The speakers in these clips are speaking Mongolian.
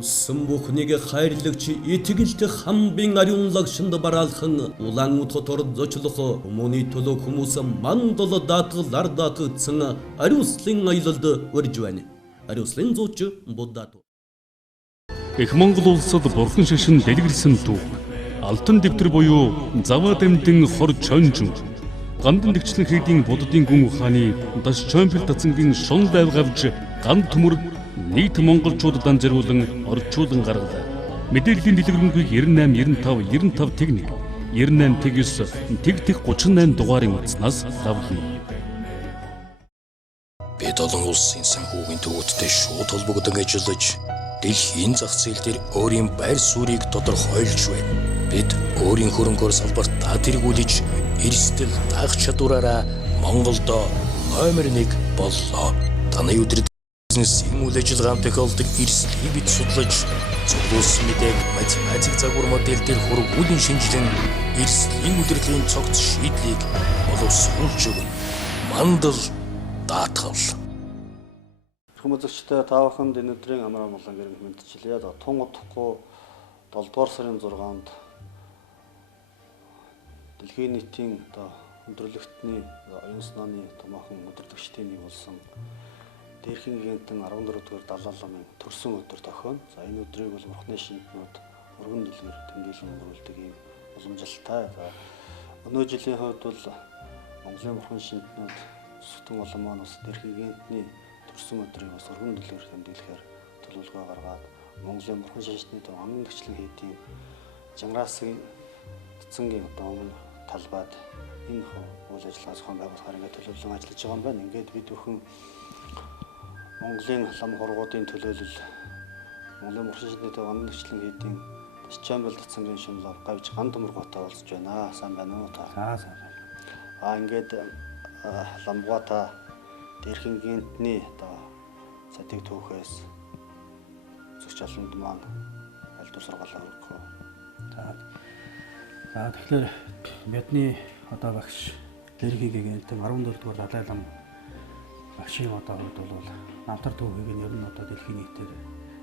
Усан бүхнийг хайрлагч итгэлт хамбын ариунлагшинд бараалхан улаан утгаар зочлох хүмүүний төлөө хүмүүс мандал даатгалар даатгдсан ариуслын аялалд урьж байна. Ариуслын зууч Буддат. Их Монгол улсад бурхан шашин дэлгэрсэн түүх. Алтан дэвтэр буюу заваа дамдын хор чонжин. Гандан дэгчлэн хийдийн буддын гүн ухааны даш чомпил тацангийн шон дайв гавж ган төмөр нийт монголчуудад анзааруулан орчуулан гаргалаа. Мэдээллийн дэлгэрэнгүй 98 95 техник 98 9 тэг 38 дугаарын утаснаас давлна. Бид олон улсын санхүүгийн төвөдтэй шууд холбогдсон ажиллаж дэлхийн зах зээл дээр өөрийн байр суурийг тодорхойлж байна. Бид өөрийн хөрөнгөөр салбартаа тэргүүлж эрсдэл даах чадвараараа Монголд номер 1 боллоо. Таны өдөр бизнесийн үйл ажиллагаанд тохиолдог эрсдлийг бид судлаж, зөвлөсөн мэдээг математик загвар модель дээр хөрвүүлэн шинжилэн эрсдлийн удирдлагын цогц шийдлийг боловсруулж өгнө. Мандал даатгал. Хүмүүзэгчтэй тааваханд энэ өдрийн амар амгалан гэрэнх мэдчилээ. Тун удахгүй 7 дугаар сарын 6-нд дэлхийн нийтийн өндөрлөгтний оюун санааны томоохон өдөрлөгчдийн нэг болсон Дээрхийн гигантын 14 дугаар далай ламын төрсөн өдөр тохионо. За энэ өдрийг бол Бурхны шинтнүүд өргөн дэлгэр тэмдэглэн өнгөрүүлдэг ийм уламжлалтай. За өнөө жилийн хувьд бол Монголын Бурхны шинтнүүд Сүтэн улам маань бас Дээрхийн гигантны төрсөн өдрийг бас өргөн дэлгэр тэмдэглэхээр төлөвлөгөө гаргаад Монголын Бурхан шашны төв аман гчлэн хийдийн Жангаасын цэцэнгийн өмнө талбайд энэ үйл ажиллагаа зохион байгуулахаар ингээд төлөвлөн ажиллаж байгаа юм байна. Ингээд бид бүхэн Монголын лам хорвоодын төлөөлөл Монголын Бурхан шашны төв аман гчлэн хийдийн Чамбал цэцэнгийн шумлав гавж ган төмөр готоо уулзж байна. Сайн байна уу та? Сайн. Ингээд ламгуата Дээрхийн гигантны сатиг түүхээс зөвч олонд маань альдуур сургаалаа өгөх. За тэгэхээр бидний багш Дээрхийн гигантын 14 дугаар далай лам багшийн хувьд бол намтар түүхийг нь ер нь дэлхийн нийтээр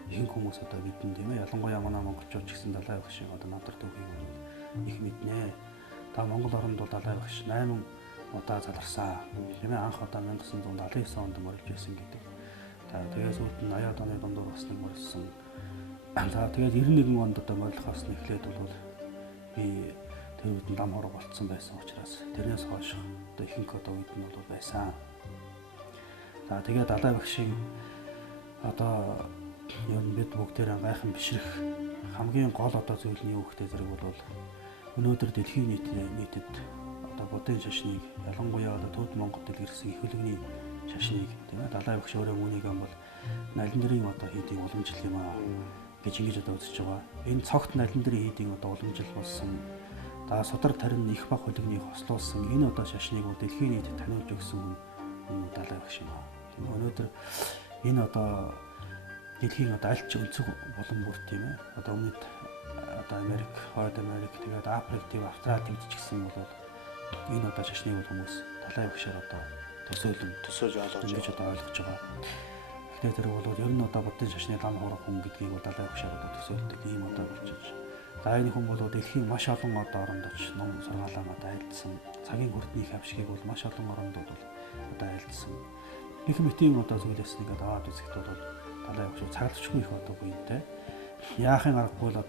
ихэнх хүмүүс мэднэ тийм ээ. Ялангуяа манай монголчууд ч гэсэн далай багшийн намтар түүхийг их мэднэ. Та Монгол оронд бол далай багш 8 удаа заларсан. Тийм ээ, анх удаа 1979 онд морилж байсан гэдэг. Тэгээд сүүлд нь 80-аад оны дундуур бас нэг морилсан. За тэгээд 91 онд морилохоос нь эхлээд бол би тэр үед лам хорог болцсон байсан учраас тэрнээс хойш ихэнх үед нь бол байсан. За тэгээд далай багшийн ер нь бид бүгдээрээ гайхан бишрэх хамгийн гол зүйл нь юу гэхтэй зэрэг бол өнөөдөр дэлхийн нийтэд буддын шашныг ялангуяа Төд Монгол дэлгэрсэн их хөлөгний шашныг тийм ээ далай багш өөрөө үүнийг бол налин дэрийн хийдийн уламжлал юм аа гэж ингэж үзэж байгаа. Энэ цогт налин дэрийн хийдийн уламжлал болсон судар тарин их баг хөлөгний хослуулсан энэ шашныг дэлхийн нийтэд таниулж өгсөн хүн далай багш юм аа. Тийм өнөөдөр энэ дэлхийн аль ч өнцөг болон бүр тийм ээ өмнөд Америк, Хойд Америк тэгээд Африк тийм Австрали гэдчихсэн бол энэ шашныг хүмүүс далай багшаар төсөөлж ойлгож байгаа. Тэгэхээр тэр бол ер нь буддын шашны лам хорох хүн гэдгийг далай багшаар төсөөлдөг ийм болж байна. За энэ хүн бол дэлхийн маш олон оронд очиж ном сургаалаа айлдсан. Цагийн хүртний хавшгийг бол маш олон оронд айлдсан. Их мэтийн зүйлээс нэгэд аваад үзэхэд бол далай багш цаалчгүй их буянтай. Яахын аргагүй л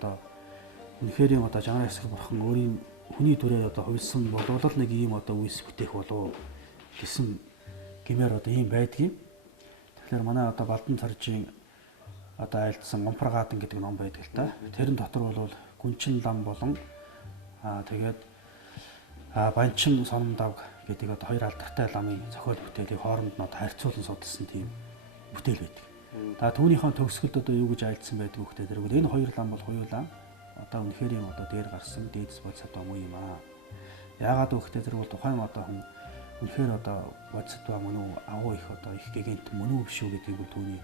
үнэхээр жанар эсрэг бурхан өөрийн хүний төрөө хувилсан болвол нэг ийм үс бүтээх болов гэсэн гэмээр ийм байдгийг. Тэгэхээр манай Балдан царжийн айлдсан Умпаргадан гэдэг ном байдаг л да. Тэрэн дотор бол гүнчин лам болон тэгээд банчин сономдав гэдэг хоёр алдартай ламын зохиол бүтээлийг хооронд нь харьцуулан судалсан тийм бүтээл байдаг. Түүнийхээ төгсгөлд юу гэж айлдсан байдаг вэ гэхээр энэ хоёр лам бол хоёулаа үнэхээр дээр гарсан дээдс бодисатва муу юм аа. Яагаад вэ гэхээр тэр бол тухайн хүн үнэхээр бодисатва мөн үү агуу их их гигантмөн үү биш үү гэдгийг түүний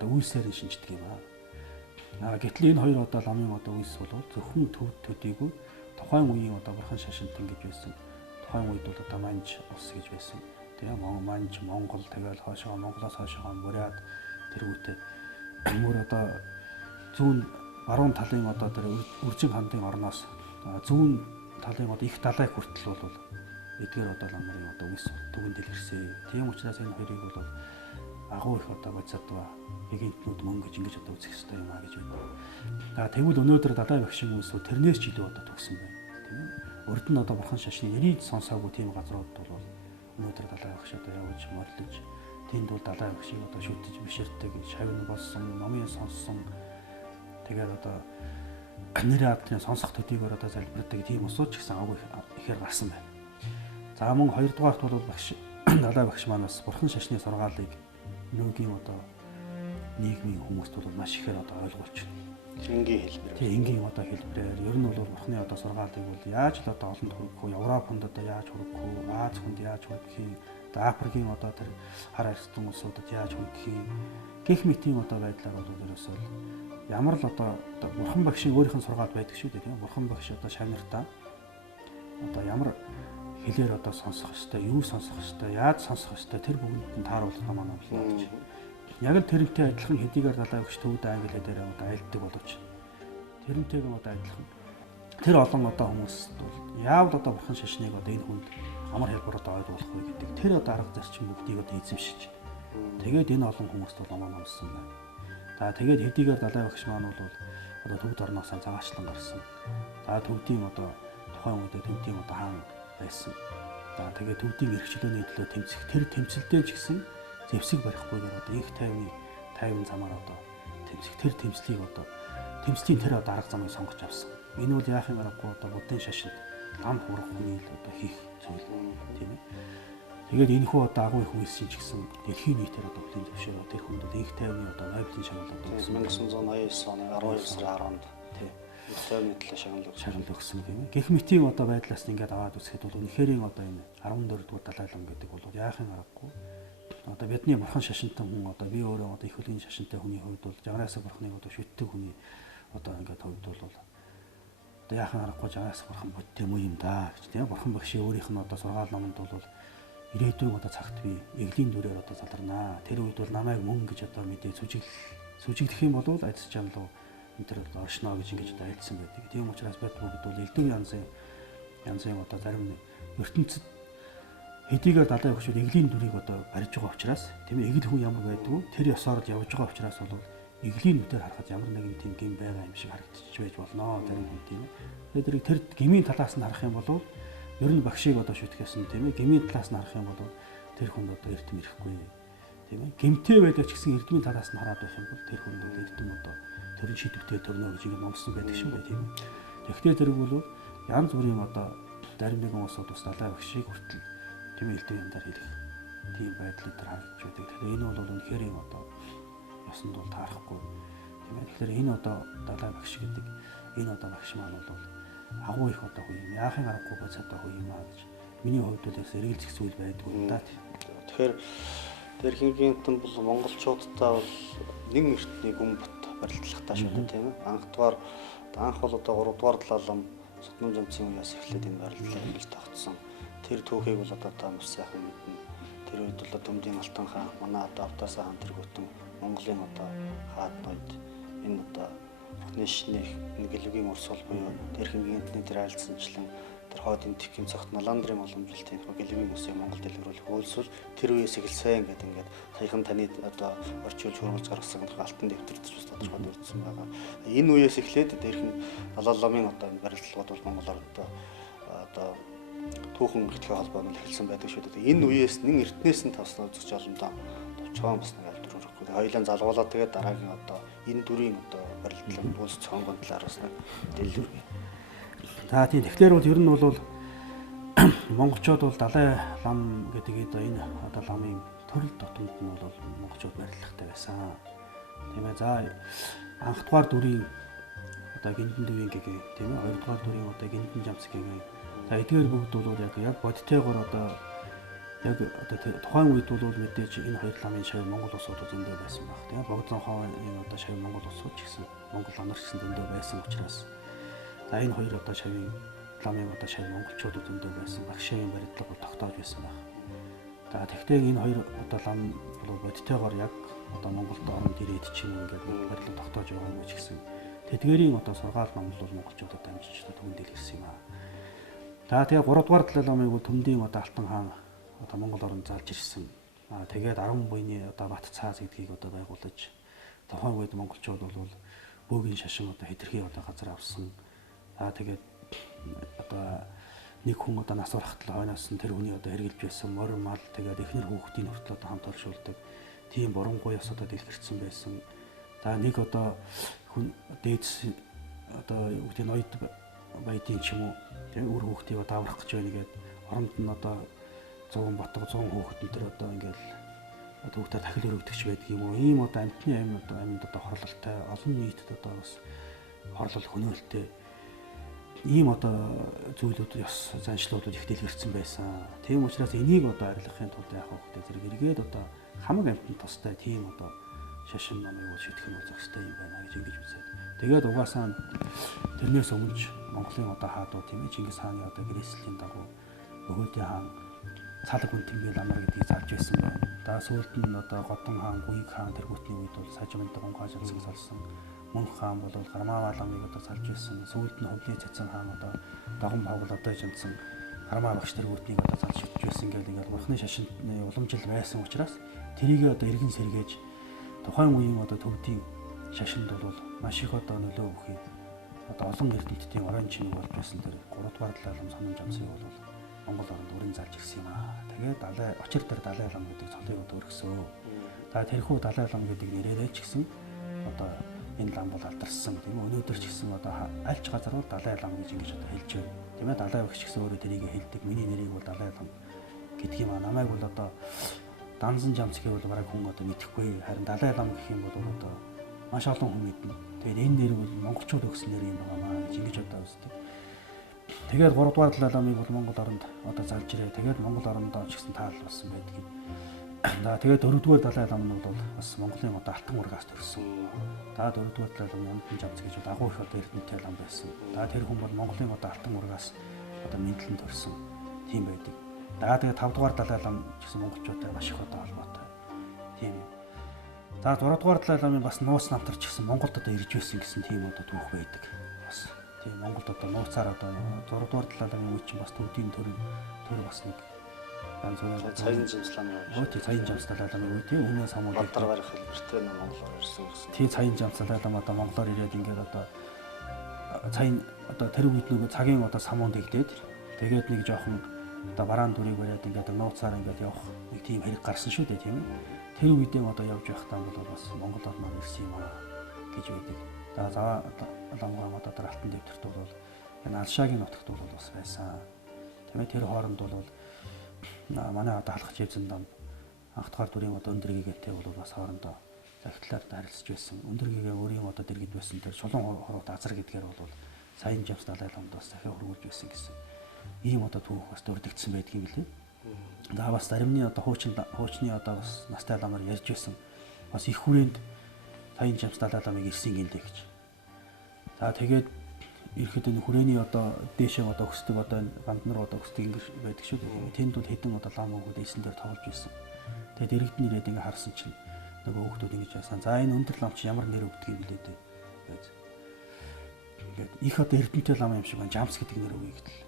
үйлсээр шинждэг юм аа. Гэтэл энэ хоёр ламын үйлс бол зөвхөн төдийгүй тухайн үеийн бурхан шашинт ингэж байсан. Тухайн үед бол манж улс гэж байсан. Тэгээ манж Монгол тэгэл хойшоо Монголоос хойшоо мөрөөд тэргүүтээ мөр зүүн баруун талын одоо тэр Үржин хандын орноос зүүн талын одоо их далайг хүртэл бол эдгээр одоо лам нарын одоо үс түгэнд дэлгэрсэн. Тийм учраас энэ хоёрыг бол агуу их одоо бодсодва гигантнууд мөн гэж одоо үзэх хэрэгтэй юм а гэж байна. Тэгвэл өнөөдөр далай багшийн хүмүүс тэрнээс ч илүү одоо төгсөн байна. Тийм ээ. Урд нь одоо бурхан шашны нэрийг сонсоогүй тийм газрууд бол өнөөдөр далай багш одоо явж морилж тэнд бол далай багшийг одоо шүтэж биширдэг, шавны болсон, номын сонссон тэгээд одоо нэр аадны сонсох төдийгөр одоо залбирдаг тийм усууч гэсэн агуу ихээр гарсан байна. За мөн хоёрдугаарт бол багш далай багш манаас бурхан шашны сургаалыг нөөгийн одоо нийгмийн хүмүүст бол маш ихээр одоо ойлгуулж байна. Энгийн хэлбэр. Тийм энгийн одоо хэлбэрээр ер нь бол бурхны одоо сургаалыг бол яаж л одоо олонд хүргэх вэ? Европонд одоо яаж хүргэх вэ? Аз хүнд яаж хүргэх юм? Африкийн одоо тэр хар арстан улсуудад яаж хүргэх юм? Гэх мэтийн одоо байдлаар бол ерөөсөө ямар л одоо бурхан багшийн өөрийнх нь сургаал байдаг шүү дээ тийм. Бурхан багш одоо шавнартаа одоо ямар хэлээр одоо сонсох ёстой, юу сонсох ёстой, яаж сонсох ёстой тэр бүгдэд нь тааруулах маань болоо гэж. Яг л тэрнтэй адилхан хэдийгээр далай багш төвд англи хэлээр одоо айлддаг боловч тэрнтэйгээ одоо адилхан тэр олон одоо хүмүүст бол яавал одоо бурхан шашныг одоо энэ хүнд амар хэлбэр одоо ойлгуулах вэ гэдэг тэр одоо арга зарчим бүгдийг одоо эзэмшиж тэгээд энэ олон хүмүүст бол аман амссан байна. За тэгээд хэдийгээр далай багш маань бол одоо төвд орноосоо цагаачлан гарсан. За төвдийн одоо тухайн үед төвдийн одоо хаан байсан. За тэгээд төвдийн эрхчлөөний төлөө тэмцэх тэр тэмцэлдээ ч гэсэн зэвсэг барихгүйгээр одоо их тайван замаар одоо тэмцэх тэр тэмцлийг одоо тэмцлийн тэр одоо арга замыг сонгож авсан. Энэ бол яахын аргагүй одоо буддын шашинд лам хурах хүний л одоо хийх зүйл тийм ээ. Тэгээд энэ хүү одоо агуу их үйлсийн ч гэсэн дэлхийн нийтээр одоо бүлийн зөвшөөрөө тэр хүнд одоо их тайвны одоо Нобелийн шагнал одоо 1982 оны 12 сарын 10-нд тийм тайвны төлөө шагнал өгсөн тийм ээ. Гэх мэтийн одоо байдлаас ингээд аваад үзэхэд бол үнэхэрийн одоо энэ 14 дугаар далай лам гэдэг бол яахын аргагүй одоо бидний бурхан шашинтай хүн одоо би өөрөө одоо их хөлийн шашинтай хүний хувьд бол Жагараас бурхныг одоо шүтдэг хүний одоо ингээд хувьд бол одоо яахан аргагүй Жагараас бурхан бодтой юм да гэж тийм бурхан багшийн өөрийнх нь одоо сургаал номонд бол ирээдүйн одоо цагт би эглийн дүрээр одоо заларнаа. Тэр үед бол намайг мөн гэж одоо мэдээ сүжиглэх юм бол айдас чанлуу энэ төр оршноо гэж ингэж одоо айлдсан байдаг. Тийм учраас бод бүгд бол элдв янзын одоо зарим ертөнцид хэдийгээр далай багшууд эглийн дүрийг одоо барьж байгаа учраас тийм ээ эгэл хүн ямар байдгүй тэр ёсоор л явж байгаа учраас бол эглийн нүдээр харахад ямар нэгэн тийм гин байгаа юм шиг харагдчих байж болно зарим хүн тийм ээ. Тэгээд тэр гмийн талаас нь харах юм бол ер нь багшийг одоо шүтгэсэн тийм ээ гмийн талаас нь харах юм бол тэр хүн одоо эрдэм ирэхгүй тийм ээ. Гэмтэй байдаг ч гэсэн эрдмийн талаас нь хараад байх юм бол тэр хүн бол эрдэм одоо төрийн шийдвэртэй төрнө гэж ингэ номсон байдаг шүү дээ тийм ээ. Тэгвэл тэрг бол янз бүрийн одоо зарим нэгэн улсууд бас далай багшийг хүртэл тийм элдв яндар хэлэх тийм байдлаар харагдаж байдаг. Тэгэхээр энэ бол үнэхээр юм одоо ёсонд бол таарахгүй тийм ээ. Тэгэхээр энэ одоо далай багш гэдэг энэ одоо багш маань бол агуу их одоо хөө юм яахын аргагүй бацаатай хөө юм аа гэж миний хувьд бол эргэлзэх зүйл байдгүй юм да. Тэгэхээр тэр хингийн бол монголчуудтай бол нэг эртний гүмбот барилдлагатай шүү дээ тийм ээ. Анх бол одоо 3 дугаар талаалам Содмон жамцын үеэс эхлээд энэ барилдлага ингэж тогтсон. Тэр түүхийг бол одоо та маш сайхан мэднэ. Тэр үед бол Төмдийн Алтан хаан, манай одоо Автасаа хаан тэргүүтэн Монголын одоо хаад ноёд энэ одоо бурхны шашны гэлүгийн урсгал буюу дээрхэн гинтний тэр айлдсанчлан тэр хойд энтхийн цогт Наландрын уламжилтын гэлүгийн усыг Монгол дэлгэрүүлэх үйлсэл тэр үеэс эхэлсэн ингээд саяхан таны одоо орчуулж хөрвүүлж гаргасан алтан дэвтэрч бас тодорхой дурдсан байгаа. Энэ үеэс эхлээд дээрхэн далай ламын одоо энэ барилдлагууд бол Монгол одоо түүхэн эрхлэх холбоо нь эхэлсэн байдаг шүү дээ. Энэ үеэс нэн эртнээс нь тавсан үзэж олондоо товчхон бас нэг аль дүрхгүй. Хоёулаа залгуулаад тэгээд дараагийн одоо энэ дүрийн одоо барилдлага бүс цонгон талаараас нэг дэлгэрвэ. За тийм тэгэхээр бол ер нь бол монголчууд бол далай лам гэдэг энэ одоо ламын төрөл дотомд нь бол монголчууд барилгатай байсан. Тийм ээ. За анх дугаар дүрийн одоо гиндэн дүрийн гэгээ тийм ээ. Хоёр дугаар дүрийн одоо гиндэн жамц гэгээ. За эдгээр бүгд бол яг бодтойгоор одоо яг одоо тухайн үед бол мэдээж энэ хоёр ламын шавь Монгол улсууд зөндөө байсан баг. Тийм ээ. Богдон хаан энэ одоо шавь Монгол улсууд ч гэсэн Монгол ам нар ч гэсэн зөндөө байсан учраас за энэ хоёр одоо шавийн ламын одоо шавь монголчууд зөндөө байсан. Багшийн барилдлага бол тогтоож байсан баг. За тэгвэл энэ хоёр одоо лам бол бодтойгоор яг одоо Монголд оронд ирээд ч юм уу ингээд барилга тогтоож байгаа юм ч гэсэн тэдгээрийн одоо сургаал номлол бол монголчуудад дамжиж одоо түүнд дэлгэрсэн юм аа. За тэгээ 3 дугаар Далай ламыг бол Төмдийн одоо Алтан хаан одоо Монгол оронд залж ирсэн. Тэгээд 10 буйны одоо Бат цааз гэдгийг одоо байгуулаж тухайн үед монголчууд бол бөөгийн шашин одоо хэтэрхий одоо газар авсан. Тэгээд одоо нэг хүн одоо нас барахтал хойноос нь тэр хүний одоо хэрглэж байсан морь мал тэгээд эхнэр хүүхдийн хүртэл одоо хамт оршуулдаг тийм боронгүй ёс одоо дэлгэрсэн байсан. За нэг одоо хүн дээдс одоо юу гэдэг нь ноёд баядын ч юм уу тийм үр хүүхдийг одоо аврах гэж байна гэдэг оронд нь одоо 100 батг 100 хүүхэд энэ одоо ингээл төвхтөр дахил өргөдөгч байдаг юм уу? Ийм одоо амьтны амьд одоо хорлолтой олон нийтэд одоо бас хорлол хөнөөлттэй ийм одоо зүйлүүд ёс заншлуудад их дэлгэрсэн байсан. Тийм учраас энийг одоо арилгахын тулд яах вэ гэдэг зэрэг эргээд одоо хамаг амьтанд тустай тийм одоо шашин номыг шийдэх нь үзэх хэрэгтэй юм байна гэж ингэж үзээд. Тэгээд угаасаа тэрнээс өмнө Монголын одоо хаадуу тийм ээ Чингис хааны одоо гэрээслийн дагуу Бөгөөдийн хаан Цалаг хүн Тэмбэл амар гэдгийг залж байсан байна. За сүүлд нь одоо Годон хаан, Гүйг хаан тэргүүтний үед бол Сажимд гонгой жансаг салсан. Мөнх хаан бол Гармаа ламыг одоо залж байсан. Сүүлд нь Хөвлийн Цацсан хаан одоо Догон Павл одоо жамсан Гармаа багш тэргүүтнийг одоо залж өтж байсан гэдэг бурхны шашинтны уламжил байсан учраас тэрийг одоо эргэн сэргээж тухайн үеийн одоо төвдийн шашинд бол маш их одоо нөлөө өгөхий одоо олон эрдэмтдийн орон чимэг болж байсан тэр 3 дугаар Далай лам санамж амсыг бол Монгол оронд өрийн залж ирсэн юм аа. Тэгээд очир дээр Далай лам гэдэг цолыг өргөсөө. За тэрхүү Далай лам гэдэг нэрээрээ ч гэсэн одоо энэ лам бол алдарсан тийм үү. Өнөөдөр ч гэсэн одоо аль ч газар бол Далай лам гэж ингэж одоо хэлж байна. Тийм ээ Далай багш гэсэн өөрөө тэрийг хэлдэг. Миний нэрийг бол Далай лам гэдэг юм аа. Намайг бол одоо Данзан жамцгийг бол бараг хүн одоо мэдэхгүй. Харин Далай лам гэх юм бол одоо маш олон хүн мэднэ. Тэгээд энэ нэр бол монголчууд өгсөн нэр юм байна гэж ингэж одоо үздэг. Тэгээд 3 дугаар Далай ламыг бол Монгол оронд одоо залж ирээ. Тэгээд Монгол орондоо ч гэсэн таал болсон байдаг. За тэгээд 4 дугаар Далай лам нь бол бас Монголын одоо Алтан ургаас төрсөн. За 4 дугаар Далай лам Ямтан жамц гэж бол агуу их одоо эрдэмтэй лам байсан. За тэр хүн бол Монголын одоо Алтан ургаас одоо мэдлэн төрсөн тийм байдаг. За тэгээд 5 дугаар Далай лам гэсэн монголчуудтай маш их одоо холбоотой. Тийм юм. За 6 дугаар Далай ламын бас нууц намтар ч гэсэн Монголд одоо ирж байсан гэсэн тийм одоо түүх байдаг. Бас тийм Монголд одоо нууцаар одоо 6 дугаар Далай ламын үе чинь бас төвдийн төр бас нэг янз бүрийн Цаян жамслааны тий Цаян жамс Далай ламын үе тийм өмнө самууд Батар гарах хэлбэртэй нэг Монголоор ирсэн гэсэн. тий Цаян жамс Далай лам одоо монголоор ирээд ингээд одоо цаян одоо тэр үед нөгөө цагийн одоо самуун дэгдээд тэгээд нэг жоохон одоо бараан дүрийг бариад ингээд нууцаар ингээд явах нэг тийм хэрэг гарсан шүү дээ тийм ээ. Тэр үедээ одоо явж байхдаа бол бас Монгол орноор ирсэн юм аа гэж байдаг. За ламган одоо тэр алтан дэвтэрт бол энэ Алшаагийн нутагт бол бас байсан. Тийм ээ тэр хооронд бол манай одоо халах живзэн дам анх дахь дүрийн одоо өндөргийгээтэй бол бас хоорондоо загтлаар харилцаж байсан. Өндөргийгээ өөрийн одоо дэргэд байсан тэр чулуун хорууд азар гэдгээр бол Цаян жамс Далай ламд бас дахиад хөрвүүлж байсан гэсэн. Ийм одоо түүх бас дурддагдсан байдгийг билээ. За бас заримны одоо хуучны одоо бас настай ламаар ярьж байсан. Бас их хүрээнд Цаян жамс Далай ламыг ирсэн гэлээ гэж. За тэгээд ирэхэд энэ хүрээний одоо дээшээ одоо өсдөг одоо ганд нар одоо өсдөг ингэ байдаг шүү дээ. Тэнд бол хэдэн одоо лам хүүд эйсэн дээр тоглож байсан. Тэгээд иргэдэн ирээд ингэ харсан чинь нөгөө хүүхдүүд ингэж яасан. За энэ өндөр лам чи ямар нэр өгдөг юм блэ дээ. Ингээд их одоо эрдэнэтэй лам юм шиг байна. Жамс гэдэг нэр өгье гэтэл.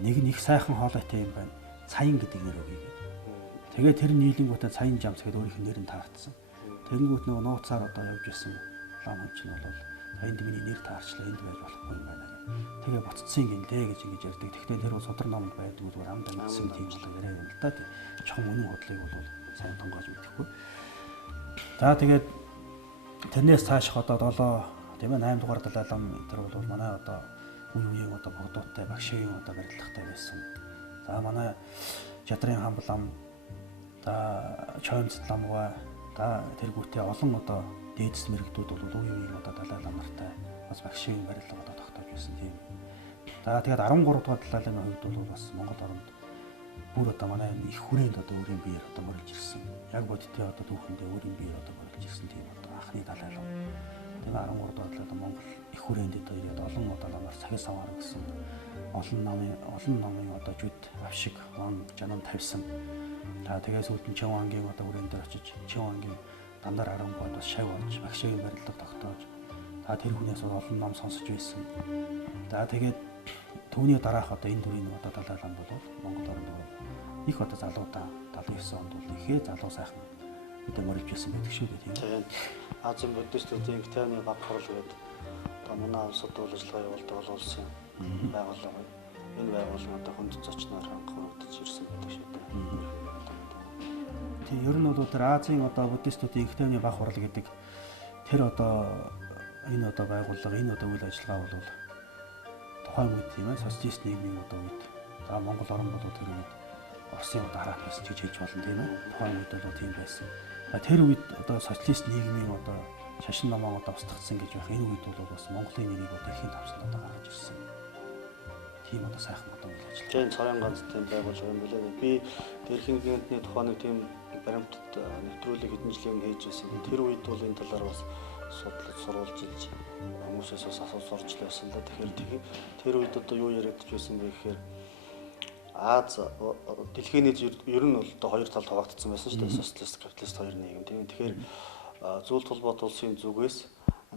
Нэг нь их сайхан хоолойтой юм байна. Цаян гэдэг нэр өгье гэдэг. Тэгээд тэр нийлэнгүүтээ Цаян жамс гэдэг өөрийнх нь нэр нь таагдсан. Тэгэнгүүт нөгөө нууцаар одоо явж исэн лам хүн чинь бол энд миний нэр таарчлаа энд байж болохгүй юм байна гэх. Тэгээ буццсан гинлээ гэж ингэж ярьдаг. Тэгтээ тэр бол судар номонд байдаг зүгээр амд амьдсан тийм л яриа юм л да. Чухам үнэн худлыг бол сайн тонгоож мэдэхгүй. За тэгээд тэрнээс цаашх одоо 7 тийм ээ 8 дугаар Далай лам тэр бол манай одоо үеийн одоо богдуутай багшийн одоо барилгатай байсан. За манай Чадрын хаан лам за Чоймц ламгаа за тэргүүтээ олон одоо дээдс мэрэгдүүд бол үеийн одоо Далай лам нартай бас багшийн барилга одоо тогтоож байсан тийм. За тэгээд 13 дугаар Далай ламын хувьд бол бас Монгол оронд бүр одоо манай их хүрээнд одоо өөрийн биеэр одоо мөрөлж ирсэн. Яг бодиттой одоо түүхэндээ өөрийн биеэр одоо мөрөлж ирсэн тийм одоо анхны Далай лам. Тэгээд 13 дугаар Далай лам Монгол их хүрээнд одоо ирээд олон одоо ламаар цагийн саваар гэсэн олон номын одоо жүд авшиг он жанам тавьсан. За тэгээс үүдэн Чивангийн одоо хүрээнд дээр очиж Чивангийн дандаар харангуйд бас шав болж багшийн барилга тогтоож та тэр хүнээс олон ном сонсож байсан. За тэгээд түүний дараах одоо энэ төрлийн одоо Далай лам бол Монгол орнд бол их одоо залуудаа 79 онд бол ихээ залуу сайхан одоо морилж байсан байдаг шүү дээ тийм. Тийм. Азийн буддистуудын Китайны баг хурал гэдэг одоо манай улсад үйл ажиллагаа явуулдаг бол улсын байгууллага. Энэ байгууллага одоо хүнд зочноор хангахад ирсэн байдаг шүү дээ. Тийм ер нь бол тэр Азийн одоо буддистуудын Китайны баг хурал гэдэг тэр одоо энэ одоо байгууллага энэ одоо үйл ажиллагаа бол тухайн үед тийм ээ социалист нийгмийн одоо үед за Монгол орн бол тэр үед Оросын одоо хараат байсан гэж хэлж болно тийм ээ. Тухайн үед бол тийм байсан. Тэр үед одоо социалист нийгмийн одоо шашин намаа одоо устгацсан гэж байх энэ үед бол бас Монголын нэрийг одоо ихэн тавсанд одоо гаргаж ирсэн. Тийм одоо сайхан одоо үйл ажиллагаа. Тийм цорын ганц тийм байгууллага юм билээ. Би дэрхийн гинтний тухайн нэг тийм баримтад нэвтрүүлэг хэдэн жилийн өмнө хийж байсан. Тэр үед бол энэ талаар бас судлаж сурвалж илж хүмүүсээс бас асууж сурч л байсан л да. Тэгэхээр тэр үед одоо юу яригдж байсан бэ гэхээр Аз дэлхийн нийт ер нь бол одоо хоёр тал хуваагдсан байсан шүү дээ. Социалист, капиталист хоёр нийгэм тийм. Тэгэхээр зүйл тулбат улсын зүгээс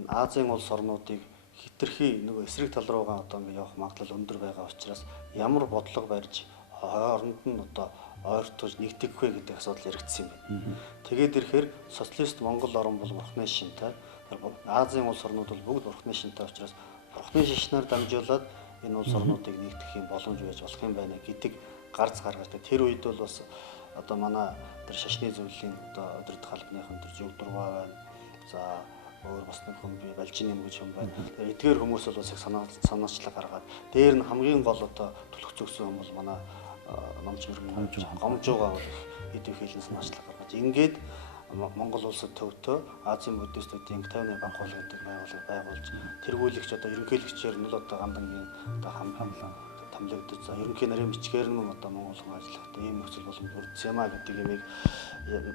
Азийн улс орнуудыг хитрхи нөгөө эсрэг тал руугаа одоо ингэ явах магадлал өндөр байгаа учраас ямар бодлого барьж хооронд нь одоо ойртож нэгдэх вэ гэдэг асуудал яригдсан юм байна. Тэгээд ирэхээр социалист Монгол орн бол бурхны шинтэй. Азийн улс орнууд бол бүгд бурхны шинтэй учраас бурхны шишнаар дамжуулаад энэ улс орнуудыг нэгдэх юм боломж байж болох юм байна гэдэг гарц гаргаж тэр үед бол бас одоо манай тэр шашны зөвлөлийн одоо өдөрт халбныхан тэр зөв дургаа байна. За өөр бас нэг хүн би Балжин юм гэж юм байна. Тэр эдгээр хүмүүс бол бас их санаачлаг гаргаад дээр нь хамгийн гол одоо түлх зөксөн хүн бол манай номч мөргөн гомжуугаа бол хэдий хэлэн санаачлаг гаргаж ингээд Монгол улсад төвтөө Азийн буддистуудын Китайны баг хол гэдэг байгууллага байгуулж тэргүүлэгч одоо ерөнхийлөгчээр нь л одоо гандангийн одоо хамлаа томилогдож за ерөнхий нарийн бичгээр нь одоо Монголын ажиллагатай ийм нөхцөл боломж бүрдсэн юм а гэдэг юмыг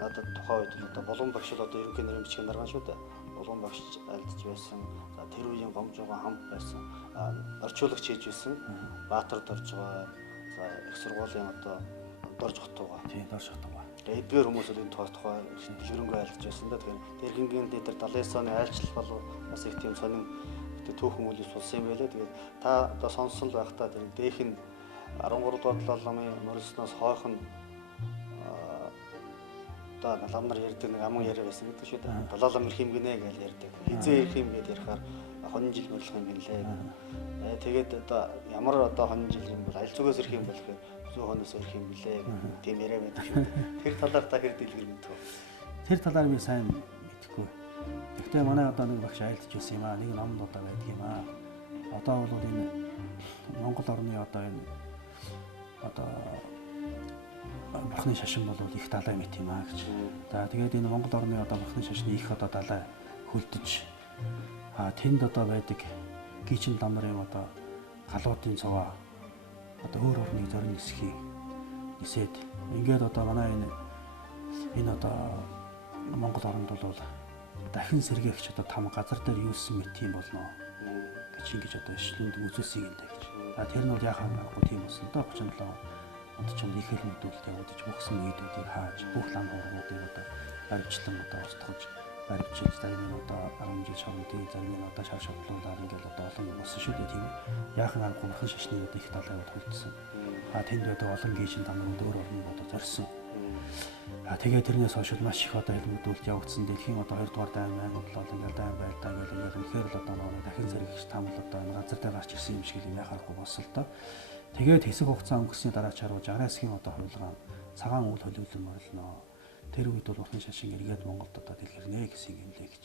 надад тухайн үед одоо Булган багш л одоо ерөнхий нарийн бичгийн дарга шүү дээ. Булган багш альдж байсан. За тэр үеийн гомжуугаа хамт байсан. Орчуулагч хийж байсан. Баатар Доржгой за их сургуулийн одоо Дорж хотуугаа. Тийм Дорж хотуугаа. Эдгээр хүмүүс энэ тухай дэлгэрэнгүй айлдж байсан да. Тэгэхээр дэрхингийн дээр 79 оны айлчлал бол бас их тийм сонин түүхэн үйл болсон юм байлаа. Тэгээд та одоо сонссон л байхдаа тэр дээх нь 13 дугаар Далай ламын морилсноос хойхон одоо лам нар ярьдаг нэг аман яриа байсан гэдэг шүү дээ. Далай лам ирэх юм гинэ гэж ярьдаг. Хизээ ирэх юм гээд ярихаар хонин жил морилох юм гэлээ. Тэгээд одоо ямар одоо хонин жил юм бол аль зүгээс ирэх юм бол гэхээр зүүн хонос ирэх юм гэлээ. Тийм яриа байдаг шүү. Тэр талаар та хэр дэлгэр мэдв? Тэр талаар би сайн мэдэхгүй. Гэхдээ манай одоо нэг багш айлдж байсан юм аа. Нэг номд одоо байдаг юм аа. Одоо бол энэ Монгол орны одоо энэ одоо бурхны шашин бол их далай мэт юм аа гэж. За тэгээд энэ Монгол орны одоо бурхны шашны их одоо далай хөлдөж тэнд одоо байдаг гичин лам нарын одоо галуудын цаваа одоо өөр орныг зорин нисхийг нисээд ингээд одоо манай энэ одоо Монгол оронд бол дахин сэргээгч одоо там газар дээр юусэн мэт юм болно гэж ингэж одоо ишлэнд үзүүлсэн юм даа гэж. Тэр нь бол яхаа аргагүй тийм болсон. Одоо 37 онд ч юм их хэл мэдүүлэлт явагдаж бүхсэн үеүүдийг хааж бүх лам хуурмуудыг одоо баримтлан одоо устгаж баримтчилж зарим нь одоо 10 жил шавнтын зарим нь одоо шав шавтлуудаар ингээд одоо олон юм болсон шүү дээ тийм. Яахан аргагүй бурхан шашны их далай бол хөлдсөн. Тэнд байдаг олон гişin тамнууд өөр орныг одоо зорьсон. Тэгээд тэрнээс хойш маш их одоо хэл мэдүүлэлт явагдсан. Дэлхийн одоо 2 дугаар дайн болоод ингээд дайн байлдаа гэл ингээд үнэхээр л одоо нөгөө дахин зэрэгч там л одоо энэ газар дээр гарч ирсэн юм шиг юм яхахгүй болсон л доо. Тэгээд хэсэг хугацаа өнгөрсний дараа чаруу 60-ийн одоо хувилгаан цагаан үйл хөдлөлөн болно. Тэр үед бол урхан шашин эргээд Монголд одоо дэлгэрнэ гэсэн юм лээ гэж.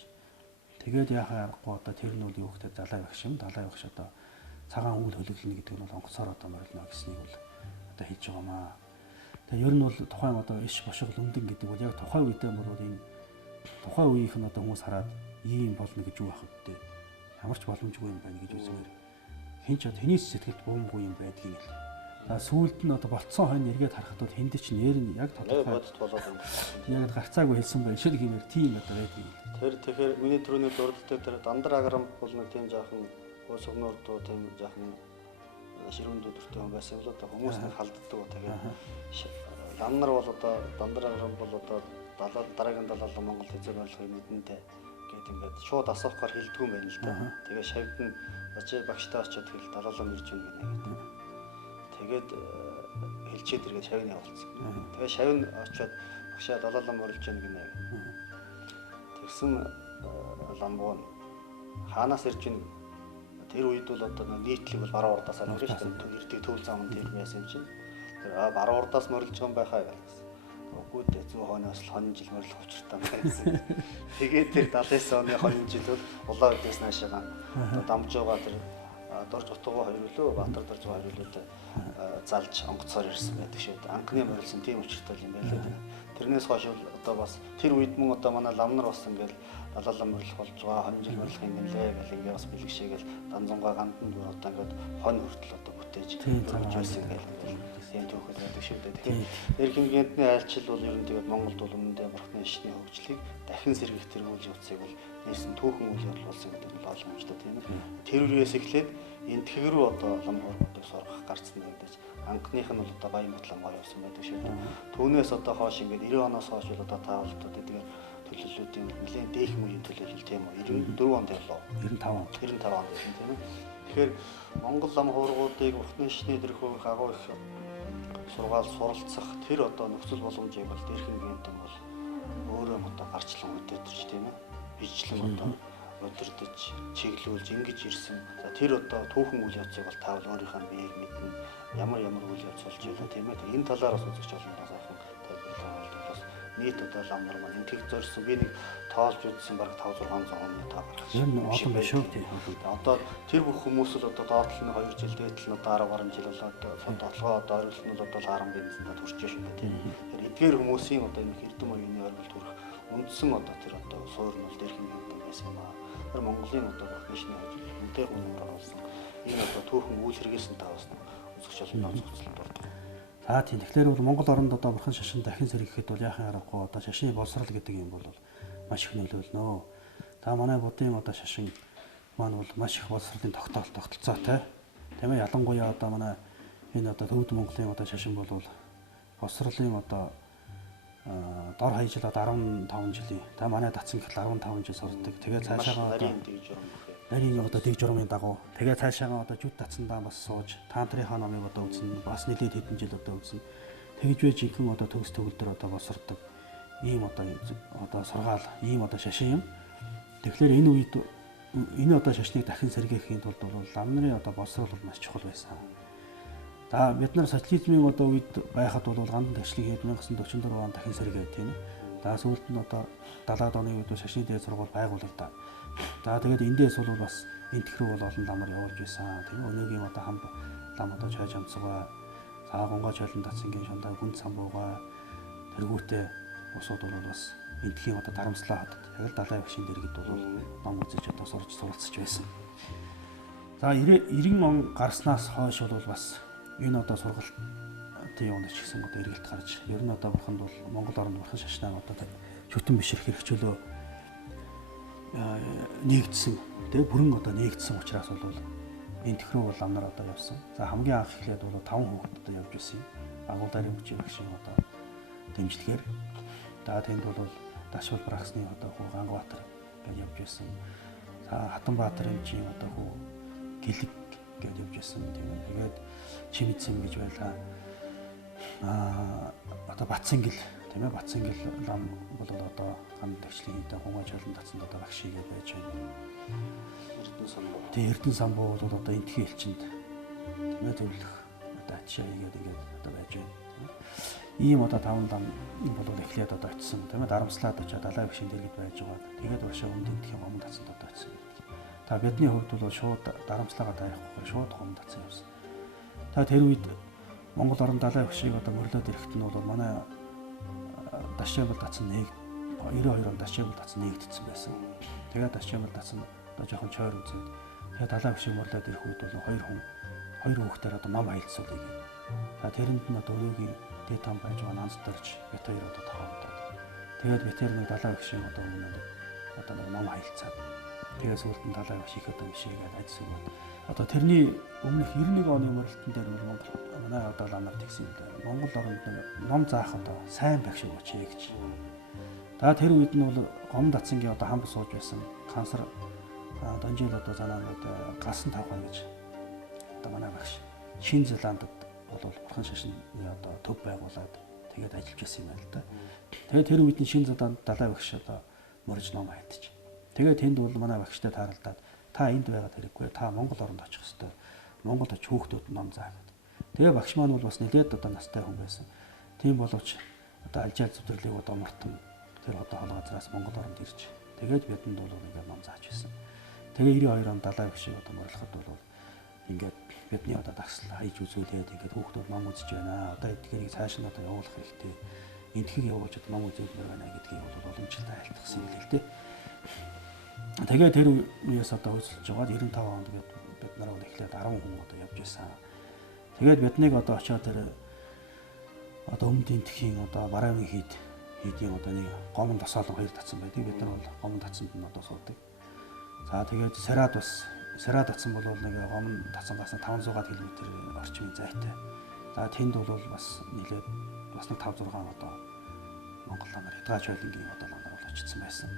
Тэгээд яхаа аргагүй одоо тэр нь үл юу гэхтэй далай багш юм. Далай багш одоо цагаан үйл хөдлөлнө гэдэг нь бол онгоцоор одоо морилно гэснийг бол одоо хийж байгаамаа. Тэгээ ер нь бол тухайн одоо иш бошгол өндөг гэдэг бол яг тухайн үедээ мөрөөр энэ тухайн үеийнх нь одоо хүмүүс хараад ийм болно гэж юу ахав дээ. Ямар ч боломжгүй юм байна гэж үзэхээр хин ч тэнийс сэтгэлд буумгүй юм байдгийг л. За сүүлд нь одоо болцсон хойно эргээд харахад бол хэнд ч нэр нь яг тодорхой бодит болоод байна. Яг гарцаагүй хэлсэн байх шиг юм тийм одоо байдгийг. Тэгэхээр миний түрүүний дурддаг тэр дандар аграм бол нэг тийм жаахан уусгноор дуу тийм жаахан ширүүнд өдөртэй хүн байсан бол одоо хүмүүс нэг халддаг. Тэгээд лам нар бол одоо дандраа бол одоо дараагийн далаалал Монгол хэзээ болохыг мэдэнтэй гээд ингээд шууд асуухаар хэлдэг юм байна л да. Тэгээд шавьд нь очиж багштай очиод хэл далаалал ирж байна гэнэ гэдэг. Тэгээд хэлчихэд иргээд шавь нь явуулсан. Тэгээд шавь нь очиод багшаа далаалал морилж байна гэнэ. Тэгсэн ламбуун хаанаас ирж байна. Тэр үед бол одоо нийтлэг бол баруун урдаас аль ирж шүү дээ. Эрдэг төв зам тэр байсан юм чинь. Тэр баруун урдаас морилж байгаа юм байхаа гэсэн. Үгүй дээ зүү хойноос л хонин жил морилох учиртай байсан. Тэгээд тэр 79 оны хонин жил бол улаан үдээс наашаага дамж байгаа тэр дорж утгуу хоёр үлээ Баатар дорж байгаа хоёр үлээ залж онгоцоор ирсэн байдаг шүү дээ. Анхны морилсон тийм учиртай юм байлаа. Тэрнээс хойш одоо бас тэр үед мөн одоо манай лам нар бас ингээл далаалал морилох болж байгаа хонин жил морилох юм лээ гэл ингээ бас бэлгшээгээл данзунгаа ганданд бүр одоо ингээд хонь хүртэл одоо бүтээж болж байсан гэл тийм түүхэл байдаг шүү дээ. Тэгэхээр эрхэм гентний айлчил бол ер нь тэгээд Монголд бол өмнөдөө бурхны шишний хөгжлийг дахин сэргийх тэргүүл явцыг бол нээсэн түүхэн үйл явдал болсон гэдэг нь ойлгомжтой тийм ээ. Тэр үеэс эхлээд энтхэг рүү одоо лам хургуудыг сургах гарцсан гэдэг. Анхных нь бол одоо Баянбаатар ламгаа явсан байдаг шүү дээ. Түүнээс одоо хойш ингээд 90 оноос хойш бол одоо та бол одоо тэдгээр төлөвлөлтийн нэлээд дээхэн үеийн төлөвлөл тийм үү 94 онд явлаа. 95 онд байсан тийм ээ. Тэгэхээр Монгол лам хургуудыг бурхны шишний тэрхүү агуу их сургаал суралцах тэр одоо нөхцөл боломжийг бол дээрхэн гэнтэн бол өөрөө одоо гарчлан өдөрч тийм ээ. Бичлэн одоо өдөрдөж чиглүүлж ингэж ирсэн. За тэр одоо түүхэн үйл явцыг бол та бол өөрийнхөө биеийг мэднэ. Ямар үйл явц болж байлаа тийм ээ. Энэ талаар бас үзэж олно сайхан тайлбарлаа бол бас нийт одоо лам нар маань энтэг зорьсон би нэг тоолж үзсэн баг 5-600 оны тоо гарах. Ер нь олон биш үү тийм. Одоо тэр бүх хүмүүс л одоо доотлол нь 2 жил дээдл нь одоо 10 гаруй жил болоод тодорхой одоо ойролт нь бол 10 бензэнд хүрч шүү дээ тийм. Тэр эдгээр хүмүүсийн одоо энэ эрдэм оюуны ойролт хүрэх үндсэн одоо тэр одоо суур нь бол дээрхэн гэдэг байсан юм аа. Тэр Монголын одоо бохнишны үнэтэй хүмүүс оруулсан энэ одоо түүхэн үйл хэрэгсэн таваас нь үзэгч олон нөөцлөлт болдог. За тийм. Тэгэхээр бол Монгол оронд одоо бурхан шашин дахин сэргийхэд бол яахын аргагүй одоо шашны боловсрал гэдэг юм бол маш их нөлөөлнө. За манай будын одоо шашин маань бол маш их боловсролын тогтолцоотой. Тийм ээ ялангуяа одоо манай энэ одоо Төвд Монголын одоо шашин бол боловсролын одоо дор хаяжл одоо 15 жилийн. Та манай датсан гэхэл 15 жил сурдаг. Тэгээд цаашаага одоо нарийн одоо дэг журмын дагуу тэгээд цаашаага одоо жүд датсандаа бас сууж тантрийнхаа номыг одоо үзнэ. Бас нэлээд хэдэн жил одоо үзнэ. Тэгж байж ихэнх одоо төгс төгөлдөр одоо боловсрдог. Ийм одоо сургаал, ийм одоо шашин юм. Тэгэхээр энэ үед энэ одоо шашныг дахин сэргээхийн тулд бол лам нарын одоо боловсрол бол маш чухал байсан. За бид нар социализмын одоо үед байхад бол гандан тагшлыг 1944 онд дахин сэргээв тийм ээ. За сүүлд нь одоо 70-аад оны үед шашны дээд сургууль байгуулагдав. За тэгээд эндээс бол бас энтэх рүү бол олон ламар явуулж байсан. Тийм ээ. Өнөөгийн одоо хамт лам одоо чойж амцгаа, за гонгой чойлон датсангийн шундаа гүн самбуугаа тэргүүтээ усууд бол бас энтхийн одоо дарамслаа хатад яг л далайн багшийн дэргэд бол ном үзэж одоо суралцж байсан. За 90 он гарснаас хойш бол бас энэ одоо сургалтын юунд ч гэсэн одоо эргэлт гарч ер нь одоо бурханд бол Монгол оронд бурхан шашнаа одоо шүтэн бишрэх хэрэгчлөө нэгдсэн тэгээ бүрэн одоо нэгдсэн учраас бол энэ төхрөө бол ам нар одоо явсан. За хамгийн анх эхлээд бол 5 хүүхэд одоо явж байсан юм. Агуулгын хүчийг багшийн одоо дэмжлэгээр за тэнд бол Дашвал Брахсны одоо хүү Гангабаатар гэж явж байсан. За Хатанбаатарын чинь одоо хүү Гэлэг гэж явж байсан тийм ээ. Тэгээд Чимэцэн гэж байлаа. Одоо Батсангил тийм ээ. Батсангил лам бол одоо ганд тагшлын хэдэн хугай чолон татсанд одоо багш игээ байж байна. Эрдэнэ самбуу. Тэгээ Эрдэнэ самбуу бол одоо энтхийн элчинд тийм ээ зөвлөх одоо ачаа игээд ингээд одоо байж байна. Ийм одоо 5 лам бол эхлээд одоо очсон тийм ээ. Дарамслаад очиад далайн багшийн дэргэд байж байгаа. Тэгээд уршаа өмнө энтхийн гомд татсанд одоо очсон. Та бидний хувьд бол шууд дарамслаагаа таарахгүй шууд гомд татсан юмсан. Та тэр үед Монгол орон далайн багшийг одоо мөрлөөд ирэхэд нь бол манай Дашчаабал татсан 92 онд Дашчаабал татсан нэгдсэн байсан. Тэгээд Дашчаабал татсан одоо жоохон чойр үзээд тэгээд далайн багшийг мөрлөөд ирэх үед бол хоёр хүүхдээр одоо ном хайлтсан үгийг. За тэрэнд нь одоо өрөөгийн дээд том байж байгаа нанц дөрж бит хоёр одоо тохиолдоод. Тэгээд битэр нэг далайн багшийн одоо өмнө одоо ном хайлтсаад. Тэгээд сүүлд нь далайн багш их одоо бишээгээд ажсан. одоо тэрний өмнөх 91 оны мөрөлтөн дээр Монгол манай одоо ламнар тэгсэн юм да. Монгол оронд ном заах одоо сайн байх шиг болчих гэж. За тэр үед нь бол Гомон Дацангийн одоо хамт сууж байсан кансар Данжил одоо занаанууд гасан тавхаа гэж одоо манай багш Шинэ Зеландд бол бурхан шашны одоо төв байгуулад тэгээд ажиллаж байсан юм байна л да. Тэгээд тэр үед нь Шинэ Зеланд далай багш одоо морж ном хайдчих. Тэгээд тэнд бол манай багштай тааралдаад та энд байгаад хэрэггүй та Монгол оронд очих хэвээр Монголд очих хүүхдүүд ном заа гэдэг. Тэгээ багш маань бол бас нэлээд одоо настай хүн байсан. Тийм боловч одоо альжаал зүтгэлийг одоо мартан тэр одоо хоол газраас Монгол оронд ирж тэгээд бидэнд бол ингээд ном зааж байсан. Тэгээ 92 онд далай багшийг одоо морлоход бол ингээд бидний одоо дагсал хайж үзүүлээд ингээд хүүхдүүд ном үзэж байна. Одоо эдгээрийг цааш нь одоо явуулах хэрэгтэй. Эндхийг явуулж одоо ном үзүүлмээр байна гэдгийг бол уламжлалтай айлтгсан юм л дээ. Тэгээ тэр үеэс одоо хөөцөлж жагаад 95 онд гээд бид нараа эхлээд 10 хүн одоо явж байсан. Тэгээд биднийг одоо очиод тэр одоо өмнөдийн тхийн одоо барааны хийдийн одоо нэг Гомон тасаалан 2 татсан байдаг. Бид нар бол Гомон татсанд нь одоо суудаг. За тэгээд Сараа татсан бол нэг Гомон татсангаас 500 км орчмын зайтай. За тэнд бол бас нэлээд бас нэг 5 6 одоо Монгол ламаар Эдгаж байлингийн одоо ламаар бол очсон байсан.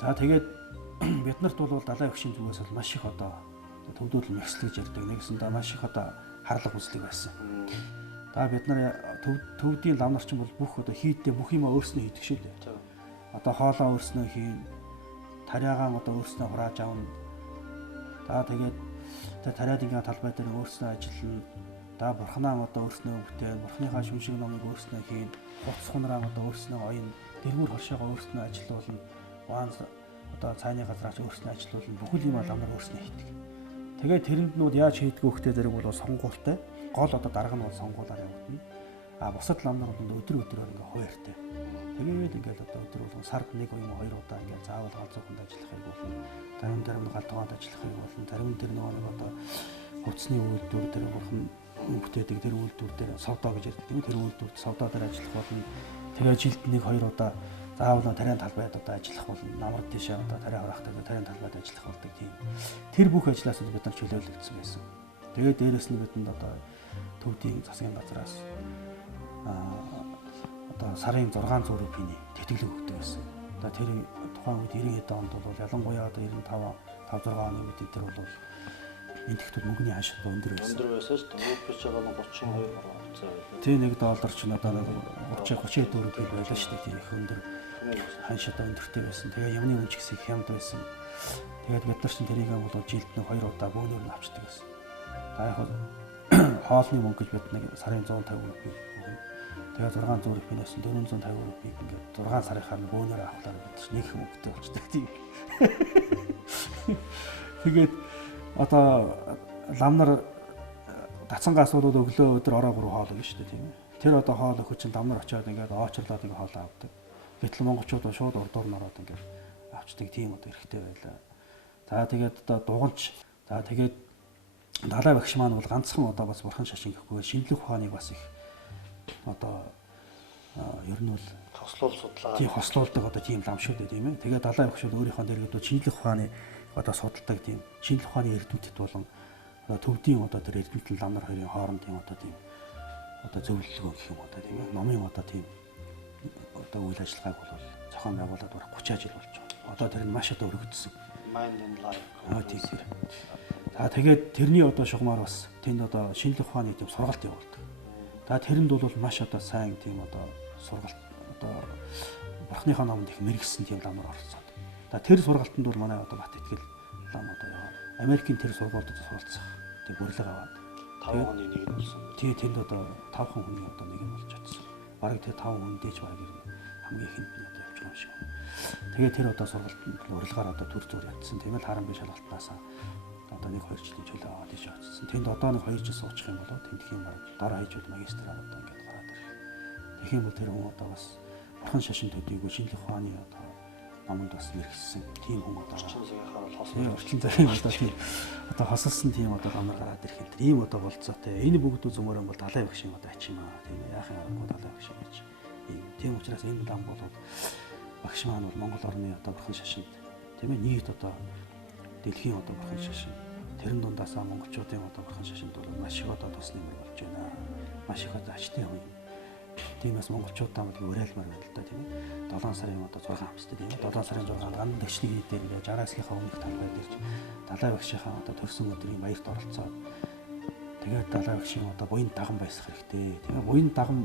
За тэгээд бид нарт бол далай багшийн зүгээс бол маш их одоо төвдөлн мэхслэж ярьдаг. Нэгсэндээ маш их одоо харлага үзлэг байсан. За бид нар төвдийн лам нарчин бол бүх одоо хийдтэй бүх юма өөрснөө хийдэг шүү дээ. Одоо хоолоо өөрснөө хийн, тариагаан одоо өөрснөө хурааж авна. За тэгээд тэр тариадын талбай дээр өөрснөө ажиллана. За бурхнаа одоо өөрснөө бүтээн, бурхныхаа шүншиг номыг өөрснөө хийн, хуц хунраа одоо өөрснөө оён, дэрмүр хоршоогоо өөрснөө ажиллуулна. Ванз одоо цааны газраач өөрснөө ажиллуулна. Бүхэл юм ламнар өөрснөө хийдэг. Тэгээд тэрэнд нүүд яаж хийдэг вэ гэхтэй зэрэг бол сонгуультай. Гол одоо дарга нь бол сонгуулаар явагдана. А бусад ламнар бол өдөр өдрөөр ингээ хуваартай. Тэгээд ингээл одоо өдөр болгон сард 1 юм 2 удаа ингээ заавал галзууханд ажиллахыг болно. Зарим нь галтгоонд ажиллахыг болно. Зарим нь тэр нэг одоо хүчний үйлдвэр дээр бурхан бүтээдэг тэр үйлдвэр дээр савдаа гэж ярьдаг тийм тэр үйлдвэрт савдаа дээр ажиллах болно. Тэгээд жилд 1-2 удаа заавал тариан талбайд одоо ажиллах болно. Намрад тийшээ одоо тариа хураахтай тариан талбайд ажиллах болдог тийм. Тэр бүх ажлаас бид нар чөлөөлөгдсөн байсан. Тэгээд дээрэс нь бидэнд одоо төвдийн засгийн газраас одоо сарын 600 рупийн тэтгэлэг өгдөг байсан. Одоо тэр тухайн үед 90-ад онд бол ялангуяа одоо 95 5-6 оны үед тэр бол энтэгтүүд мөнгөний ханшилт өндөр байсан. Өндөр байсан шүү дээ. Рупич байгаа нь 32 хугацаа байлаа. Тийм $1 ч надад 30-32 рупий байлаа шүү дээ. Тийм их өндөр ханшилт өндөртэй байсан. Тэгээ юмны үнэ ч гэсэн их хямд байсан. Тэгээд бид нар чинь тэрийг бол жилд нэг 2 удаа бөөнөр нь авчдаг байсан. За яг хоолны мөнгө гэж бид нэг сарын 150 рупий өгнө. Тэгээ 600 рупиэнаас 450 рупийг ингээд 6 сарынхаа бөөнөр авахлаар бид нэг хөнгөтэй болчтой тийм. Тэгээд одоо ламнар дацангаас бол өглөө өдөр ороо 3 хоол өгнө шүү дээ тийм ээ. Тэр одоо хоол өгөх чинь ламнар очиод ингээд оочрлоод ингээд хоол авдаг. Гэтэл монголчууд бол шууд урдуур нь ороод ингээд авчдаг тийм одоо эрхтэй байлаа. За тэгээд одоо дуганч. За тэгээд далай багш маань бол ганцхан одоо бас бурхан шашин гэхгүй шинжлэх ухааныг бас их одоо ер нь бол хослуулдаг тийм хослуулдаг одоо тийм лам шүү дээ тийм ээ. Тэгээд далай багш бол өөрийнхөө дэргэдүүд шинжлэх ухааны одоо судалдаг тийм шинжлэх ухааны эрдэмтэд болон төвдийн одоо тэр эрдэмтэн лам нар хоёрын хооронд тийм одоо тийм одоо зөвлөлгөө гэх юм одоо тийм ээ. Номын одоо тийм одоо үйл ажиллагааг бол зохион байгуулад бараг 30 жил болж байна. Одоо тэр нь маш одоо өргөдсөн. Mind and Life. Тийм. За тэгээд тэрний одоо шугамар бас тэнд одоо шинжлэх ухааны тийм сургалт явуулдаг. За тэрэнд бол маш одоо сайн тийм одоо сургалт одоо бурхныхаа номонд их мэрэгсэн тийм ламар оролцоод. За тэр сургалтанд бол манай одоо бат итгэл лам одоо яваа. Америкийн тэр сургуульд суралцах тийм бүрлэг аваад 5 оны нэг нь болсон. тий тэнд одоо 5 хүний одоо нэг нь болж чадсан. Бараг тэр 5 хүн дээч бараг хамгийн ихэнд нь одоо явж байгаа юм шиг. Тэгээд тэр одоо сургалтанд урилгаар одоо төр зур ятсан. Тийм л харамбын шалгалтнаас одоо 1-2 жилийн чөлөө аваад ийш очсон. Тэнд одоо нэг 2 жил суучих юм болоо тэнд их юм байна. Дор хаяжуул магистраар одоо ингээд гараад ирэх. Тэгэх юм бол тэр хүн одоо бас бурхан шашин төдийгүй шинжлэх ухааны одоо номонд бас мэрэгсэн тийм хүн одоо орчин цагийн одоо тийм одоо хосолсон тийм одоо ламар гараад ирэх юм. Ийм одоо болцоотой. Энэ бүгд зөмөр бол далай багш юм одоо ачимаа тийм яахын аргагүй далай багш гэж. Тийм учраас энэ лам бол багш маань бол Монгол орны одоо бурхан шашинд тийм ээ нийт одоо дэлхийн одоо бурхан шашин тэрэн дундаасаа монголчуудын одоо бурхан шашинд бол маш их одоо тусны мөр болж байна. Маш их одоо ачтын хүн. Тиймээс монголчуудаа нэг уриалмаар байна л да тийм ээ. 7 сарын одоо 6 амстай тийм ээ. 7 сарын 6-нд ган дэвшний хий дээр ингээ 60-ааскийнхаа өмнөх талбай дээрч далай багшийнхаа одоо төрсөн өдрийн маягт оролцоод тэгээд далай багшийн одоо буян даган байсах хэрэгтэй. Тэгээ буян даган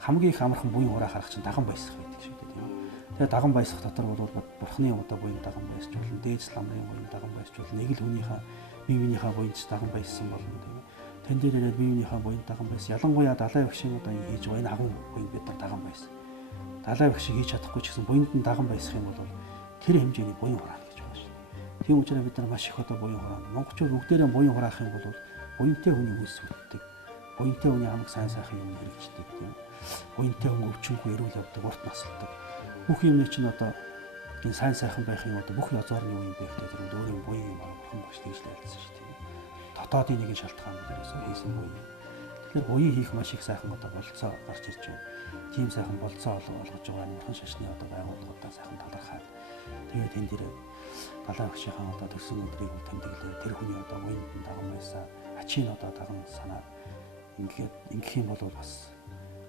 хамгийн их амархан буян ураа харах чинь даган байсах байдаг шүү дээ тийм ээ. Тэгээ даган байсах дотор бол бурхны одоо буян даган байсч болно. Дээж ламрын буян даган байсч болно. Нэг л хүнийхээ бие биенийхээ буянч даган байссан болно тийм ээ. Тэн дээр ирээд бие биенийхээ буян даган байсан. Ялангуяа далай багшийн одоо хийж байгаа энэ аган буян бид нар даган байсан. Далай багшийг хийж чадахгүй ч гэсэн буянд нь даган байсах юм бол тэр хэмжээний буян хураана гэж байна шүү дээ. Тийм учраас бид нар маш их одоо буян хураана. Монголчууд бүгдээрээ буян хураах юм бол буянтай хүний үйлс бүтдэг. Буянтай хүний хамаг сайн сайхан юм хэрэгждэг тийм. Буянтай хүн өвчнөгүй эрүүл явдаг, урт насалдаг. Бүх юмны чинь одоо энэ сайн сайхан байх юм одоо бүх язаарны үе юм байхтай тэр өөрийн буян юм бурхан багш тэгж байлсан шүү дээ. Дотоодын нэгэн шалтгаан дээрээс хийсэн буян. Тэгэхээр буян хийх маш их сайхан одоо болцоо гарч ирж байна. Тийм сайхан болцоо олгож байгаа нь бурхан шашны одоо байгууллагуудаа сайхан талархаад тэгээд тэн дээр далай багшийнхаа одоо төрсөн өдрийг тэмдэглээ. Тэр хүний одоо буянд даган байсан ачийн одоо даган санаа ингэх юм бол бас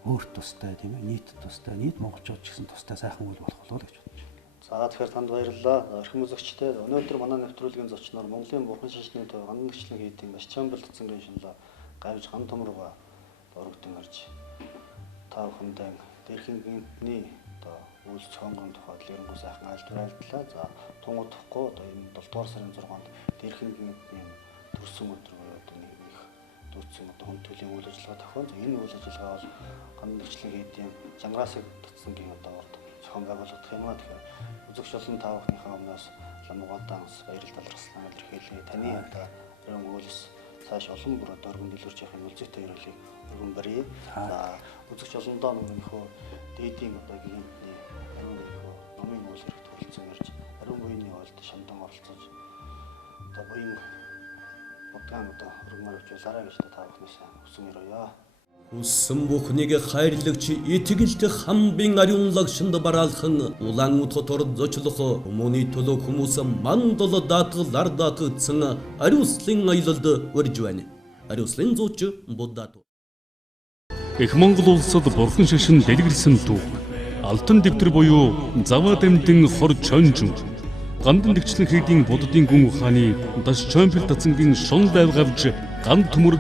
өөрт тустай тийм ээ нийт тустай нийт монголчууд ч гэсэн тустай сайхан үйл болох болов уу гэж бодож байна. За тэгэхээр танд баярлалаа. Орхим үзэгчтэй өнөөдөр манай нэвтрүүлгийн зочноор Монголын бурхан шашны төв ган гэрчлэн хийдийн Машчаанбал цэцэнгийн шинэлээ гавж ган том руугаа дөрөгдөн орж та бүхэндээ дээрхэн гинтний одоо үйлс цонгон тухайд ярангуй сайхан альтварлаа. За тунгуудахгүй одоо энэ 7 дугаар сарын 6-нд дээрхэн гинтний төрсөн өдөр одоо нэг дүүцэн одоо хүн төлөв үйл ажиллагаа тохиолж энэ үйл ажиллагаа бол ган гэрчлэн хийдийн Жангаасыг татсангийн одоо зохион байгуулагдах юм аа. Тэгэхээр үзэгч олон та бүхнийхээ өмнөөс ламгуудаас баярал талархсан илэрхийлье. Таны одоо өргөн үйлс цааш олон бүр одоо өргөн дэлгэрч явахын үлзэгтэй өрөөлийг өргөн барья. За үзэгч олондоо нөхөө дээдийн одоо гинтний ариун нөхөө номын үйл хэрэгт хүрэлцэн ярьж ариун буйны ойлд шамдан оролцож одоо буян бодгаан одоо өргөмөр авчулаарай гэж та бүхнээс хүсэн өрөөё. Хүссэн бүхнийг хайрлагч итгэлт хамбын ариунлагшинд бараалхан Улаанбаатар зочлох хүмүүний төлөө хүмүүс мандал даатгалар даатгдсан ариуслын аялалд урьж байна. Ариуслын зууч Буддад. Их Монгол улсад бурхан шашин дэлгэрсэн түүх Алтан дэвтэр буюу Заваа дамтын хор чонжин Гандан дэгчлэн хийдийн буддын гүн ухааны даш чомпил тацангийн шон лайв гавж ган төмөр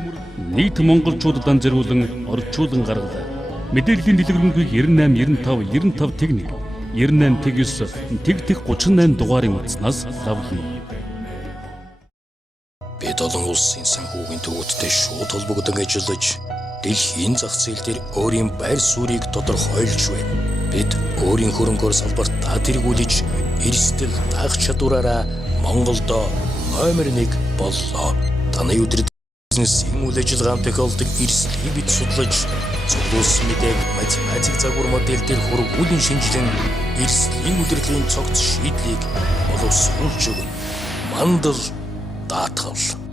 нийт монголчуудад зориулан орчуулан гаргалаа. Мэдээллийн дэлгэрэнгүй 98 95 95 техник 98 тэгс тэг 38 дугаарын утаснаас давлна. Бид олон улсын санхүүгийн төвөдтэй шууд холбогдсон ажиллаж дэлхийн зах зээл дээр өөрийн байр суурийг тодорхойлж байна. Бид өөрийн хөрөнгөөр салбартаа тэргүүлж эрсдэл даах чадвараараа Монголд номер 1 боллоо. Таны өдөр бизнесийн үйл ажиллагаанд тохиолдог эрсдлийг бид судлаж, зөвлөсөн мэдээг математик загвар модель дээр хургуулын шинжилэн эрсдлийн удирдлагын цогц шийдлийг боловсруулж өгнө. Мандал даатгал.